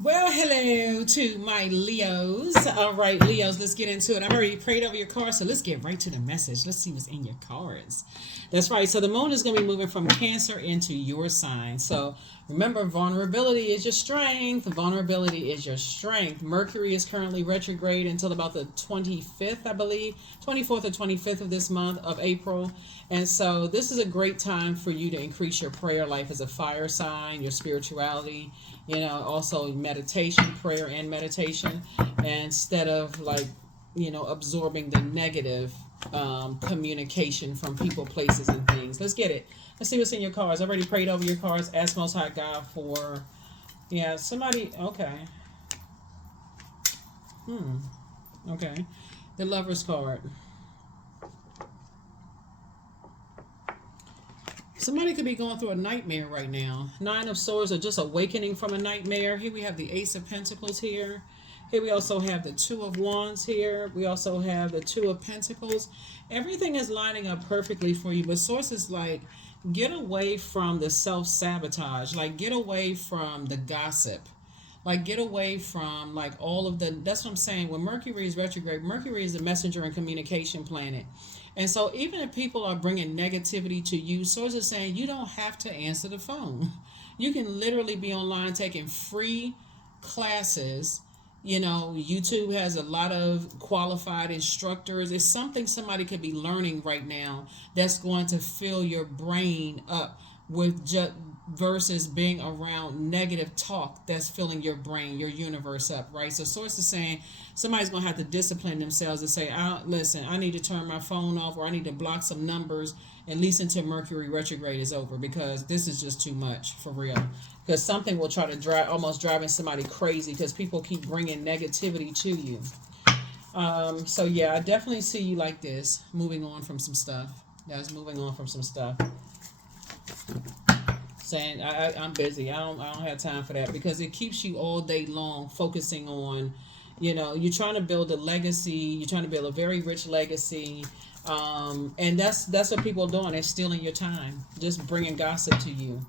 Well, hello to my Leos. All right, Leos, let's get into it. I've already prayed over your cards, so let's get right to the message. Let's see what's in your cards. That's right. So the moon is going to be moving from Cancer into your sign. So remember, vulnerability is your strength. Vulnerability is your strength. Mercury is currently retrograde until about the 25th, I believe, 24th or 25th of this month of April. And so this is a great time for you to increase your prayer life as a fire sign, your spirituality, also meditation, prayer and meditation, instead of absorbing the negative communication from people, places, and things. Let's get it. Let's see what's in your cards. I already prayed over your cards. Ask Most High God for, yeah, somebody, okay. Okay. The Lover's card. Somebody could be going through a nightmare right now. Nine of Swords are just awakening from a nightmare. Here we have the Ace of Pentacles here. Here we also have the Two of Wands here. We also have the Two of Pentacles. Everything is lining up perfectly for you. But Source is like, get away from the self-sabotage. Like, get away from the gossip. Like, get away from like all of the, that's what I'm saying. When Mercury is retrograde, Mercury is a messenger and communication planet. And so even if people are bringing negativity to you, Source is saying you don't have to answer the phone. You can literally be online taking free classes. YouTube has a lot of qualified instructors. It's something somebody could be learning right now that's going to fill your brain up with just versus being around negative talk that's filling your brain, your universe up, right? So Source is saying somebody's going to have to discipline themselves to say, listen, I need to turn my phone off, or I need to block some numbers at least until Mercury retrograde is over, because this is just too much for real. Because something will try to almost driving somebody crazy because people keep bringing negativity to you. So yeah, I definitely see you like this, moving on from some stuff. That's moving on from some stuff. Saying I'm busy. I don't have time for that, because it keeps you all day long focusing on, you're trying to build a legacy. You're trying to build a very rich legacy, and that's what people are doing. They're stealing your time, just bringing gossip to you.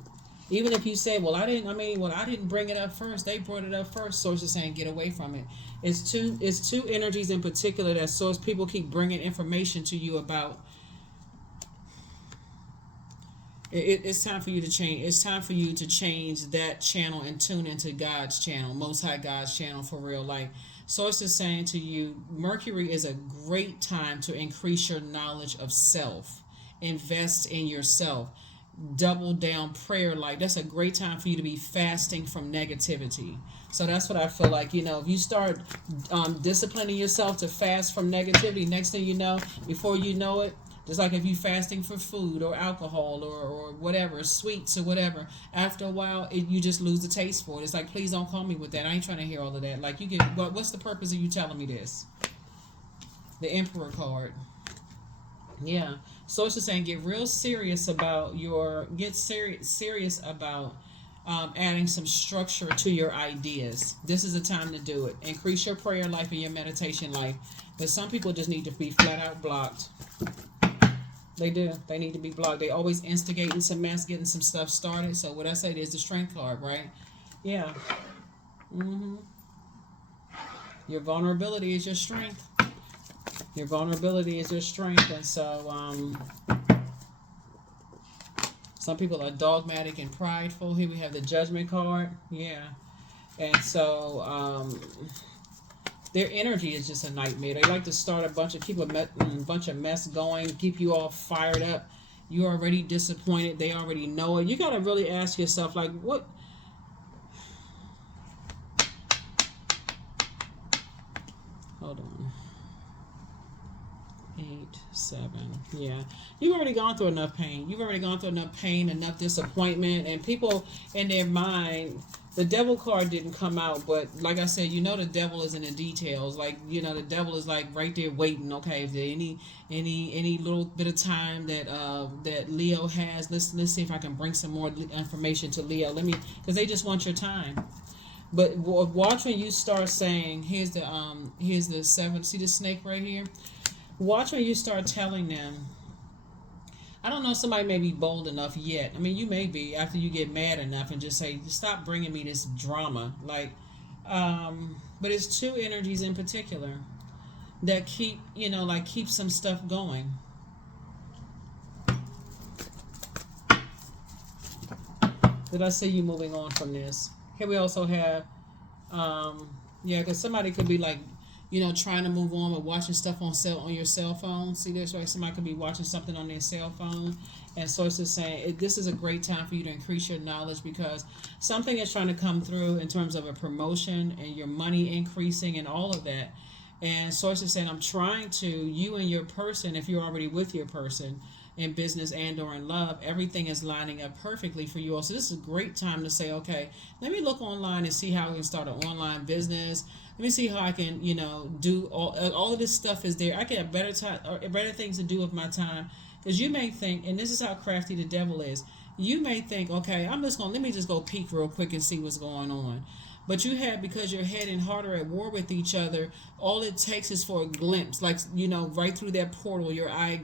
Even if you say, well, I didn't bring it up first. They brought it up first. Source is saying, get away from it. It's two energies in particular that Source people keep bringing information to you about. It's time for you to change. It's time for you to change that channel and tune into God's channel, Most High God's channel, for real. Like, Source is saying to you, Mercury is a great time to increase your knowledge of self. Invest in yourself. Double down prayer life. That's a great time for you to be fasting from negativity. So that's what I feel like. If you start disciplining yourself to fast from negativity, next thing you know, before you know it, just like if you fasting for food or alcohol or whatever, sweets or whatever, after a while, you just lose the taste for it. It's like, please don't call me with that. I ain't trying to hear all of that. Like, what's the purpose of you telling me this? The Emperor card. Yeah. So it's just saying, get real serious about serious about adding some structure to your ideas. This is the time to do it. Increase your prayer life and your meditation life. But some people just need to be flat out blocked. They do. They need to be blocked. They always instigating some mess, getting some stuff started. So what I say is the strength card, right? Yeah. Your vulnerability is your strength. Your vulnerability is your strength. And so some people are dogmatic and prideful. Here we have the Judgment card. Yeah. And so their energy is just a nightmare. They like to start keep a bunch of mess going, keep you all fired up. You're already disappointed. They already know it. You got to really ask yourself, like, what? Hold on. 8, 7. Yeah. You've already gone through enough pain. You've already gone through enough pain, enough disappointment, and people in their mind, the devil card didn't come out, but like I said, the devil is in the details. Like, the devil is like right there waiting. Okay, if there any little bit of time that Leo has, let's see if I can bring some more information to Leo. Because they just want your time. But watch when you start saying, here's the 7. See the snake right here? Watch when you start telling them. I don't know if somebody may be bold enough yet. I mean, you may be after you get mad enough and just say, stop bringing me this drama. Like, But it's two energies in particular that keep, like keep some stuff going. Did I see you moving on from this? Here we also have, yeah, because somebody could be like, trying to move on but watching stuff on your cell phone. See this, right? Somebody could be watching something on their cell phone, and Source is saying this is a great time for you to increase your knowledge because something is trying to come through in terms of a promotion and your money increasing and all of that. And Source is saying, I'm trying to, you and your person, if you're already with your person in business and or in love, everything is lining up perfectly for you all. So this is a great time to say, okay, let me look online and see how I can start an online business. Let me see how I can, do all of this stuff is there. I can have better time or better things to do with my time. Because you may think, and this is how crafty the devil is, you may think, okay, let me just go peek real quick and see what's going on. But you have, because your head and heart are at war with each other, all it takes is for a glimpse, like, right through that portal, your eye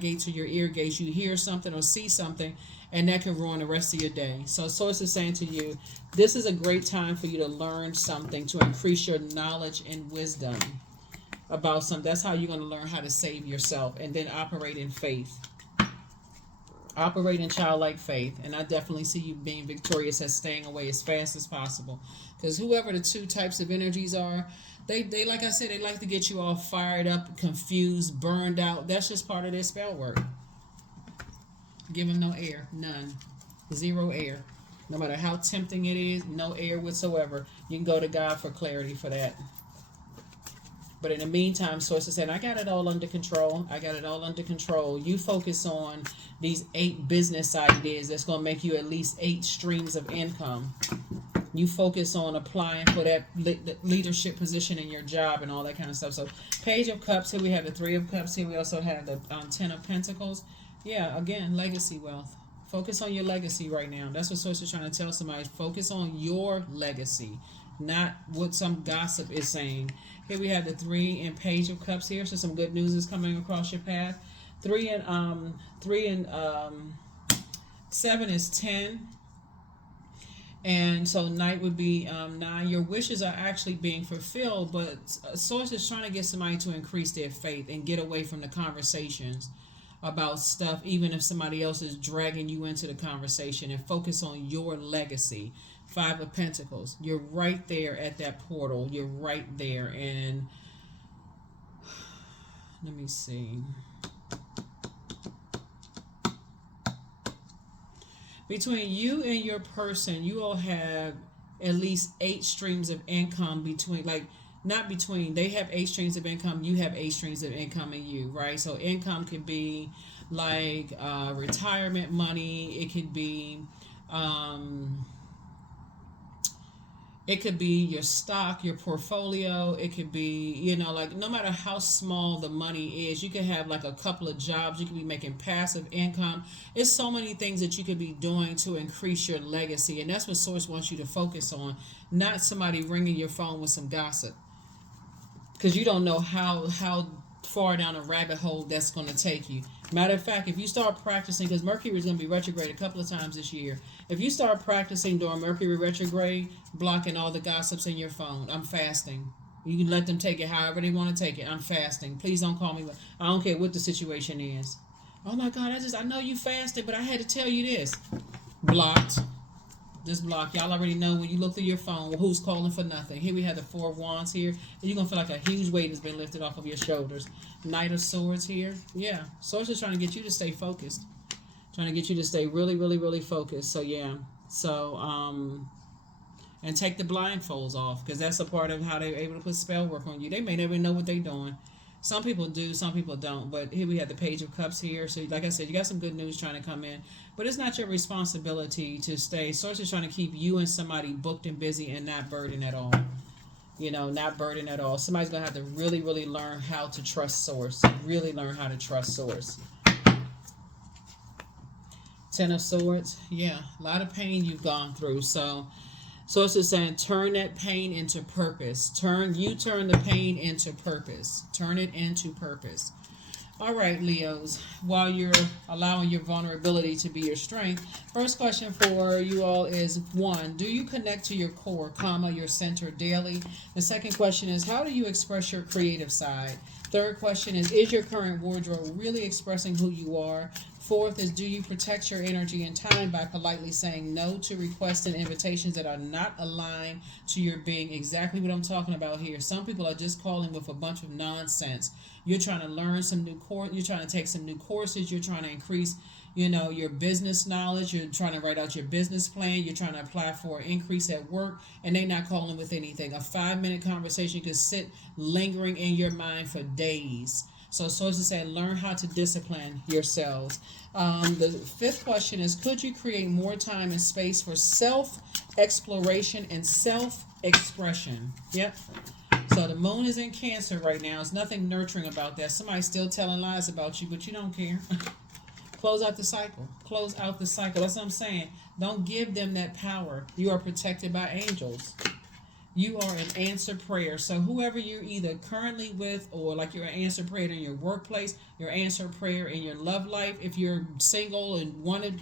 gates or your ear gates, you hear something or see something, and that can ruin the rest of your day. So Source is saying to you, this is a great time for you to learn something, to increase your knowledge and wisdom about something. That's how you're going to learn how to save yourself and then operate in faith. Operate in childlike faith, and I definitely see you being victorious at staying away as fast as possible. Because whoever the two types of energies are, they like I said, they like to get you all fired up, confused, burned out. That's just part of their spell work. Give them no air, none, zero air. No matter how tempting it is, no air whatsoever. You can go to God for clarity for that. But in the meantime, Source is saying, I got it all under control. I got it all under control. You focus on these 8 business ideas that's going to make you at least 8 streams of income. You focus on applying for that leadership position in your job and all that kind of stuff. So Page of Cups, here we have the 3 of Cups. Here we also have the 10 of Pentacles. Yeah, again, legacy wealth. Focus on your legacy right now. That's what Source is trying to tell somebody. Focus on your legacy, not what some gossip is saying. Here we have the 3 and Page of Cups here. So some good news is coming across your path. 3 and 7 is 10. And so night would be 9. Your wishes are actually being fulfilled, but Source is trying to get somebody to increase their faith and get away from the conversations about stuff, even if somebody else is dragging you into the conversation, and focus on your legacy. 5 of Pentacles. You're right there at that portal. You're right there. And let me see. Between you and your person, you all have at least 8 streams of income between, like, not between, they have 8 streams of income, you have 8 streams of income in you, right? So income could be like retirement money. It could be your stock, your portfolio. It could be, like, no matter how small the money is, you could have like a couple of jobs. You could be making passive income. It's so many things that you could be doing to increase your legacy. And that's what Source wants you to focus on, not somebody ringing your phone with some gossip. Because you don't know how far down a rabbit hole that's going to take you. Matter of fact, if you start practicing, because Mercury is going to be retrograde a couple of times this year, if you start practicing during Mercury retrograde, blocking all the gossips in your phone, I'm fasting. You can let them take it however they want to take it. I'm fasting. Please don't call me. I don't care what the situation is. Oh my God, I know you fasted, but I had to tell you this. Blocked. Just block. Y'all already know when you look through your phone, who's calling for nothing. Here we have the 4 of Wands here. And you're going to feel like a huge weight has been lifted off of your shoulders. Knight of Swords here. Yeah. Source is trying to get you to stay focused. Trying to get you to stay really, really, really focused. So, yeah. So, and take the blindfolds off, because that's a part of how they're able to put spell work on you. They may never know what they're doing. Some people do, some people don't. But here we have the Page of Cups here. So, like I said, you got some good news trying to come in. But it's not your responsibility to stay. Source is trying to keep you and somebody booked and busy and not burdened at all. Not burdened at all. Somebody's going to have to really, really learn how to trust Source. Really learn how to trust Source. 10 of Swords. Yeah, a lot of pain you've gone through. So Source is saying, turn that pain into purpose. Turn the pain into purpose. Turn it into purpose. All right, Leos, while you're allowing your vulnerability to be your strength, first question for you all is one, do you connect to your core, comma, your center daily? The second question is, how do you express your creative side? Third question is your current wardrobe really expressing who you are? Fourth is, do you protect your energy and time by politely saying no to requests and invitations that are not aligned to your being? Exactly what I'm talking about here. Some people are just calling with a bunch of nonsense. You're trying to learn some new course. You're trying to take some new courses. You're trying to increase, your business knowledge. You're trying to write out your business plan. You're trying to apply for an increase at work, and they're not calling with anything. A 5-minute conversation could sit lingering in your mind for days. So sources say learn how to discipline yourselves. The fifth question is, could you create more time and space for self-exploration and self-expression? Yep. So the moon is in Cancer right now. There's nothing nurturing about that. Somebody's still telling lies about you, but you don't care. Close out the cycle. Close out the cycle. That's what I'm saying. Don't give them that power. You are protected by angels. You are an answered prayer. So whoever you're either currently with, or like you're an answered prayer in your workplace, your answered prayer in your love life, if you're single and wanted,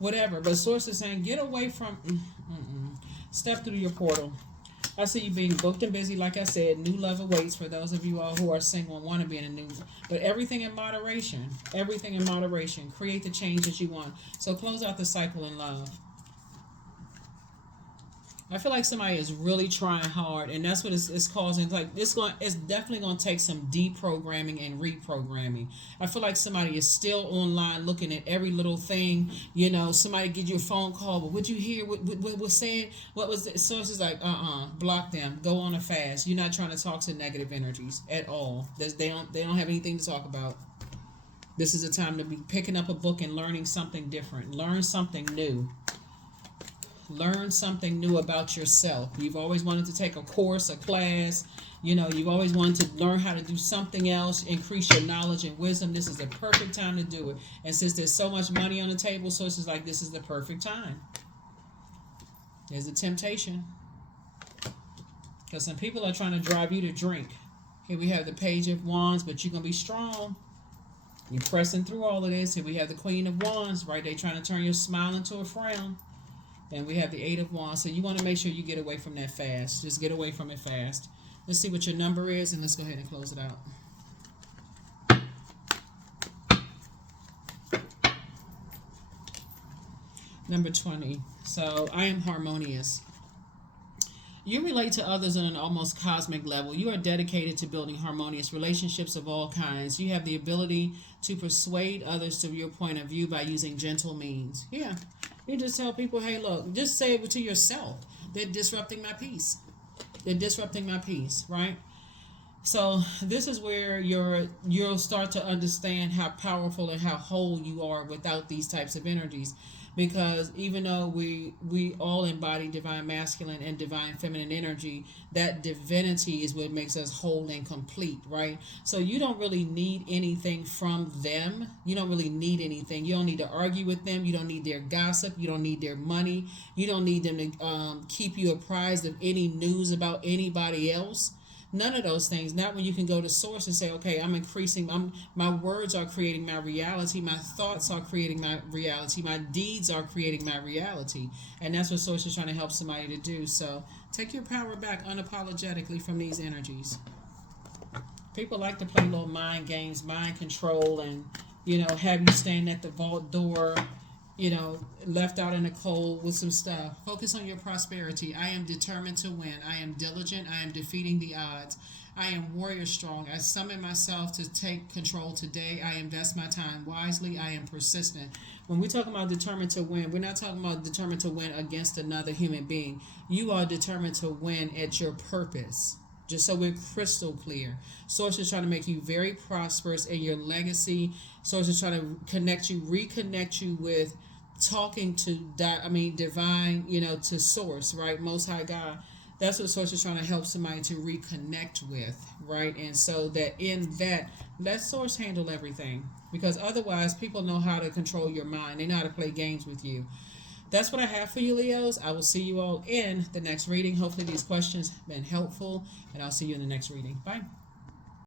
whatever. But source is saying, get away from, step through your portal. I see you being booked and busy. Like I said, new love awaits for those of you all who are single and want to be in a new, but everything in moderation. Everything in moderation. Create the change that you want. So close out the cycle in love. I feel like somebody is really trying hard, and that's what it's causing. Like it's definitely going to take some deprogramming and reprogramming. I feel like somebody is still online looking at every little thing. Somebody gives you a phone call, but would you hear what was said? What was the sources like? Block them. Go on a fast. You're not trying to talk to negative energies at all. They don't have anything to talk about. This is a time to be picking up a book and learning something different. Learn something new. Learn something new about yourself. You've always wanted to take a course, a class. You've always wanted to learn how to do something else, increase your knowledge and wisdom. This is the perfect time to do it. And since there's so much money on the table, sources like this is the perfect time. There's a temptation. Because some people are trying to drive you to drink. Here we have the Page of Wands, but you're going to be strong. You're pressing through all of this. Here we have the Queen of Wands, right? They're trying to turn your smile into a frown. And we have the Eight of Wands. So you want to make sure you get away from that fast. Just get away from it fast. Let's see what your number is, and let's go ahead and close it out. Number 20. So I am harmonious. You relate to others on an almost cosmic level. You are dedicated to building harmonious relationships of all kinds. You have the ability to persuade others to your point of view by using gentle means. Yeah. You just tell people, hey, look, just say it to yourself. They're disrupting my peace. They're disrupting my peace, right? So this is where you'll start to understand how powerful and how whole you are without these types of energies. Because even though we all embody divine masculine and divine feminine energy, that divinity is what makes us whole and complete, right? So you don't really need anything from them. You don't really need anything. You don't need to argue with them. You don't need their gossip. You don't need their money. You don't need them to keep you apprised of any news about anybody else. None of those things. Not when you can go to source and say, okay, my words are creating my reality. My thoughts are creating my reality. My deeds are creating my reality. And that's what source is trying to help somebody to do. So take your power back unapologetically from these energies. People like to play little mind games, mind control, and, have you stand at the vault door, left out in the cold with some stuff. Focus on your prosperity. I am determined to win. I am diligent. I am defeating the odds. I am warrior strong. I summon myself to take control today. I invest my time wisely. I am persistent. When we talk about determined to win, we're not talking about determined to win against another human being. You are determined to win at your purpose. Just so we're crystal clear. Source is trying to make you very prosperous in your legacy. Source is trying to reconnect you with talking to divine, to source, right? Most High God. That's what source is trying to help somebody to reconnect with, right? And so that in that, let source handle everything. Because otherwise, people know how to control your mind. They know how to play games with you. That's what I have for you, Leos. I will see you all in the next reading. Hopefully these questions have been helpful, and I'll see you in the next reading. Bye.